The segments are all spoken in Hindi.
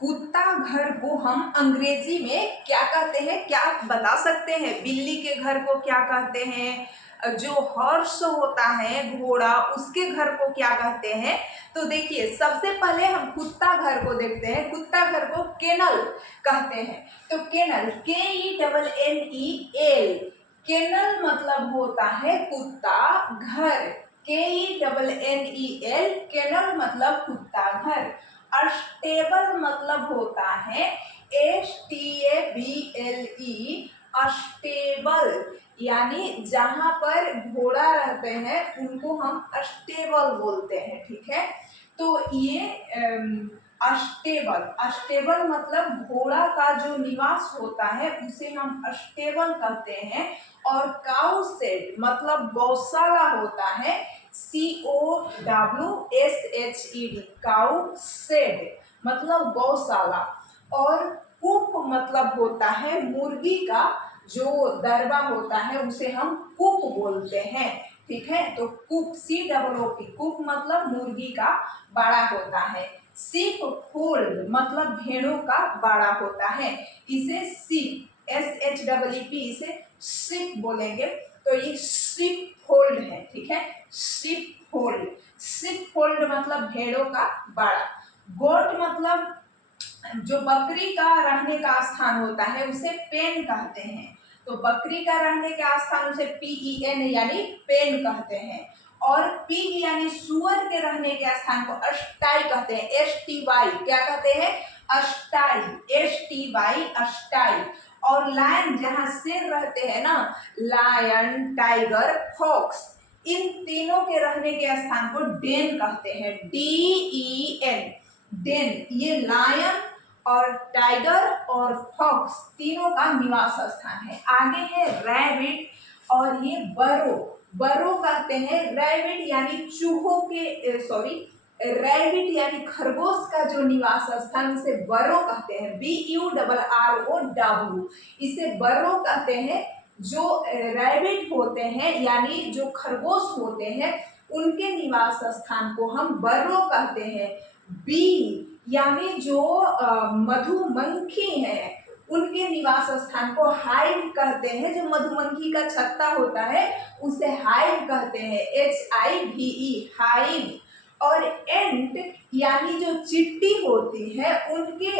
कुत्ता घर को हम अंग्रेजी में क्या कहते हैं, क्या बता सकते हैं? बिल्ली के घर को क्या कहते हैं? जो हॉर्स होता है घोड़ा, उसके घर को क्या कहते हैं? तो देखिए, सबसे पहले हम कुत्ता घर को देखते हैं। कुत्ता घर को केनल कहते हैं। तो केनल, KENNEL, केनल मतलब होता है कुत्ता घर। KENNEL, केनल मतलब कुत्ता घर। अस्टेबल मतलब होता है STABLE, अस्टेबल, यानी जहां पर घोड़ा रहते हैं उनको हम अस्टेबल बोलते हैं। ठीक है, तो ये अस्टेबल, अस्टेबल मतलब घोड़ा का जो निवास होता है उसे हम अस्टेबल कहते हैं। और काउ शेड मतलब गौशाला होता है, COWSHED, काउ शेड मतलब गौशाला। और कूप मतलब होता है मुर्गी का जो दरबा होता है उसे हम कूप बोलते हैं। ठीक है, तो कूप, COOP, कूप मतलब मुर्गी का बाड़ा होता है। सीप फोल्ड मतलब भेड़ों का बाड़ा होता है, इसे सीप, SHEEP, इसे सीप बोलेंगे। तो ये सीप फोल्ड है। ठीक है, सीप फोल्ड, सीप फोल्ड मतलब भेड़ों का बाड़ा। गोट मतलब जो बकरी का रहने का स्थान होता है उसे पेन कहते हैं। तो बकरी का रहने का स्थान उसे PEN यानी पेन कहते हैं। और पिग यानी सुअर के रहने के स्थान को अष्टाई कहते हैं, STY, क्या कहते हैं? अष्टाई, STY, अष्टाई। और लायन, जहां शेर रहते हैं ना, लायन, टाइगर, फॉक्स, इन तीनों के रहने के स्थान को डेन कहते हैं, DEN, डेन। ये लायन और टाइगर और फॉक्स तीनों का निवास स्थान है। आगे है रैबिट, और ये बरो, बरो कहते हैं। रैबिट यानी चूहों के, सॉरी, रैबिट यानी खरगोश का जो निवास स्थान उसे बरो कहते हैं, BURROW, इसे बरो कहते हैं। जो रैबिट होते हैं यानी जो खरगोश होते हैं उनके निवास स्थान को हम बरो कहते हैं। बी यानी जो मधुमक्खी है उनके निवास स्थान को हाइव कहते हैं। जो मधुमक्खी का छत्ता होता है उसे हाइव कहते हैं, HIVE, हाइव। और एंट यानी जो चिट्टी होती है उनके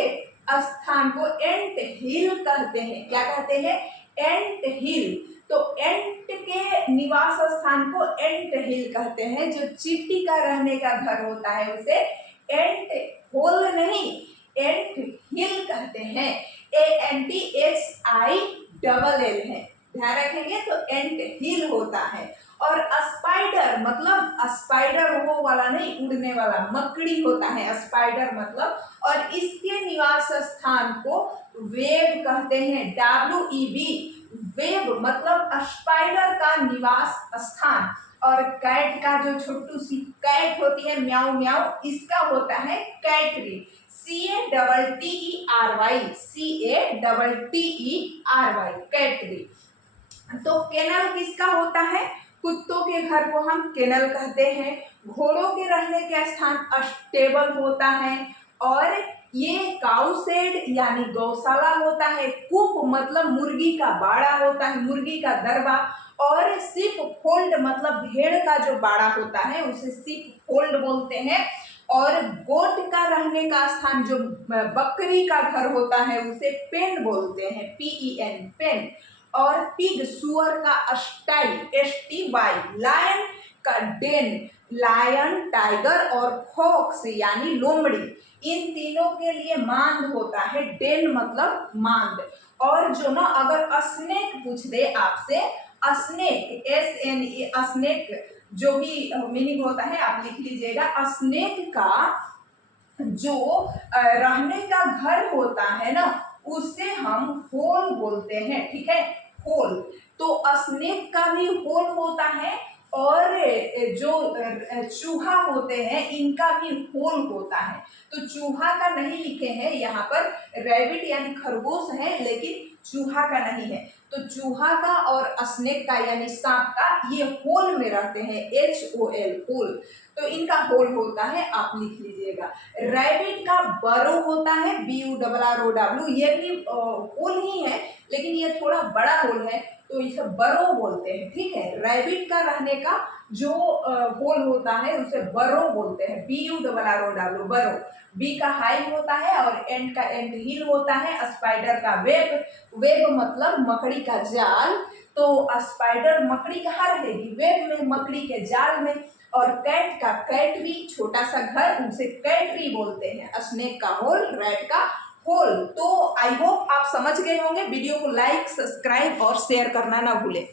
स्थान को एंट हिल कहते हैं। क्या कहते हैं? एंट हिल। तो एंट के निवास स्थान को एंट हिल कहते हैं। जो चिट्टी का रहने का घर होता है उसे एंट होल नहीं, एंट हिल कहते हैं, ANTHILL है, ध्यान रखेंगे। तो एंट हिल होता है। और स्पाइडर मतलब स्पाइडर वो वाला नहीं, उड़ने वाला, मकड़ी होता है स्पाइडर मतलब। और इसके निवास स्थान को वेब कहते हैं, WEB, वेब मतलब स्पाइडर का निवास स्थान। और कैट का जो छोटू सी कैट होती है, म्याऊ म्याऊ, इसका होता है कैटरी, CATTERY, कैटरी। तो केनल किसका होता है? कुत्तों के घर को हम केनल कहते हैं। घोड़ों के रहने के स्थान अस्टेबल होता है। और ये काउ शेड यानी गौशाला होता है। कूप मतलब मुर्गी का बाड़ा होता है, मुर्गी का दरबा। और सिप फोल्ड मतलब भेड़ का जो बाड़ा होता है उसे सिप फोल्ड बोलते हैं। और गोट का रहने का स्थान जो बकरी का घर होता है उसे पेन बोलते हैं, PEN, पेन। और पिग सुअर का अस्टाई, STY, लायन का डेन, लायन, टाइगर। और फॉक्स यानी लोमड़ी, इन तीनों के लिए मांद होता है, डेन मतलब मांद। और जो ना अगर स्नेक पूछ दे आपसे, स्नेक, SNE, स्नेक जो भी मीनिंग होता है आप लिख लीजिएगा। स्नेक का जो रहने का घर होता है ना उसे हम होल बोलते हैं। ठीक है, होल। तो स्नेक का भी होल होता है। और जो चूहा होते हैं इनका भी होल होता है। तो चूहा का नहीं लिखे हैं यहाँ पर, रैबिट यानी खरगोश है लेकिन चूहा का नहीं है। तो चूहा का और स्नेक का यानी सांप का ये होल में रहते हैं, HOL होल, तो इनका होल होता है, आप लिख लीजिएगा। रैबिट का बरो होता है, BURROW, ये भी होल ही है लेकिन ये थोड़ा बड़ा होल है तो इसे बरो बोलते हैं, ठीक है। रैबिट का रहने का जो होल होता है उसे बरो बोलते हैं, BURROW बरो। बी का हाइव होता है और एंड का एंड हील होता है। स्पाइडर का वेब, वेब मतलब मकड़ी का जाल, तो स्पाइडर मकड़ी कहाँ रहेगी, वेब में, मकड़ी के जाल में। और कैट का कैटरी, छोटा सा घर, उसे कैटरी बोलते हैं। स्नेक का होल, रैट का होल। तो आई होप आप समझ गए होंगे। वीडियो को लाइक, सब्सक्राइब और शेयर करना ना भूलें।